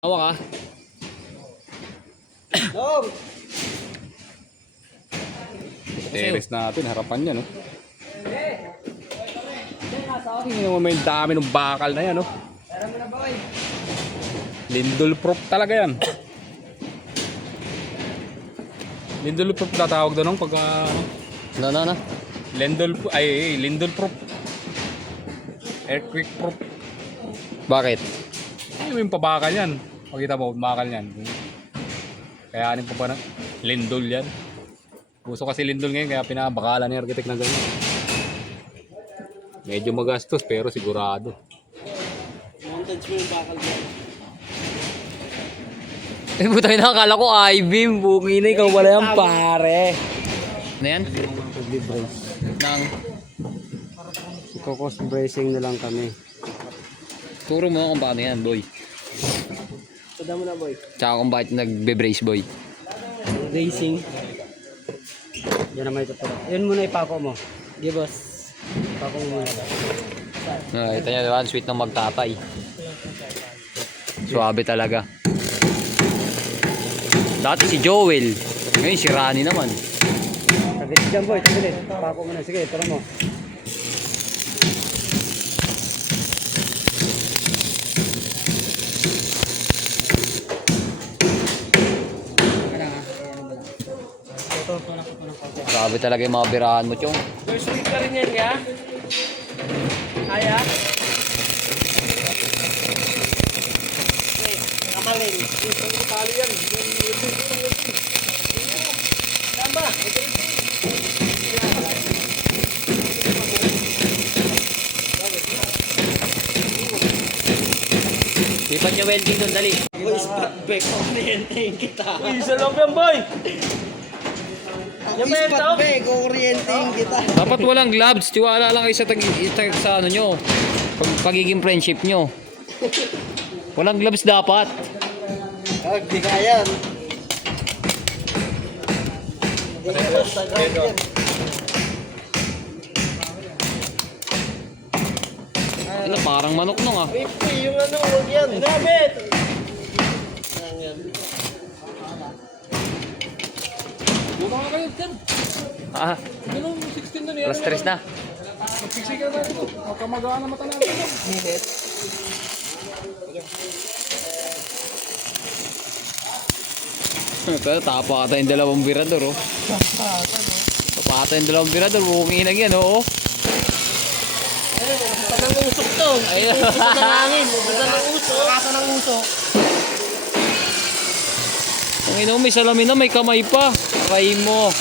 Awa ka. Dong! Teres natin, harapan niya, no? Hindi naman may dami ng bakal na yan, no? Lindol proof talaga yan. Lindol proof na tawag doon ng pagka... No. Lindol proof. Earthquake proof. Bakit? Ano yung pabakal yan? Pakita mo, bakal yan. Kaya anin pa ba na? Lindol yan. Gusto kasi lindol ngayon, kaya pinabakalan ni architect na ganyan. Medyo magastos, pero sigurado. Montage mo yung bakal dyan. Eh, butay na, akala ko I-beam. Buki na, ikaw wala yan, pare. Ano yan? Pag-brace. Nang Ikokos bracing na lang kami. turo mo kung paano yan, boy. Tada mo na, boy. Tsaka kung bakit nagbe-brace, boy. Racing. Yan na may tuturo. Yun muna ipako mo. Give us. Ipako mo muna. Ito niya, diba? Sweet ng magtatay. Suwabe talaga. Dati si Joel. Ngayon si Rani naman. Taglit dyan, boy. Taglit. Ipako mo na. Sige, tara mo. Grabe talaga yung mga birahan mo, Chong. Sweet ka rin yan, ya? Kaya? Nakaling. Tali yan. Tama. Lipat niyo welding doon, dali. Boy, spot back. Orientahin kita. Uy, isa lang yan, boy. Yung spot back. Orientahin kita. Dapat walang gloves. Tiwala lang kayo sa ano nyo. Pagiging friendship nyo. Walang gloves dapat. Di kaya. Ano, parang manok nung ah. 50, yung ano, huwag yan. Inabit! Buka nga kayo, Ken. Ah, Ganun, 16 na niya. plus 3 na. Magsiksikan na ito. Magkamagaan na mata natin. Pero tapa ata yung dalawang birador oh. Tapa ata yung dalawang birador. Bukingin lang yan oh. Basta ng usok to. Ayun. Basta ng hangin. Basta ng usok. Kasa ng usok. Ang ino, may salamin na, may kamay pa. Kamay mo.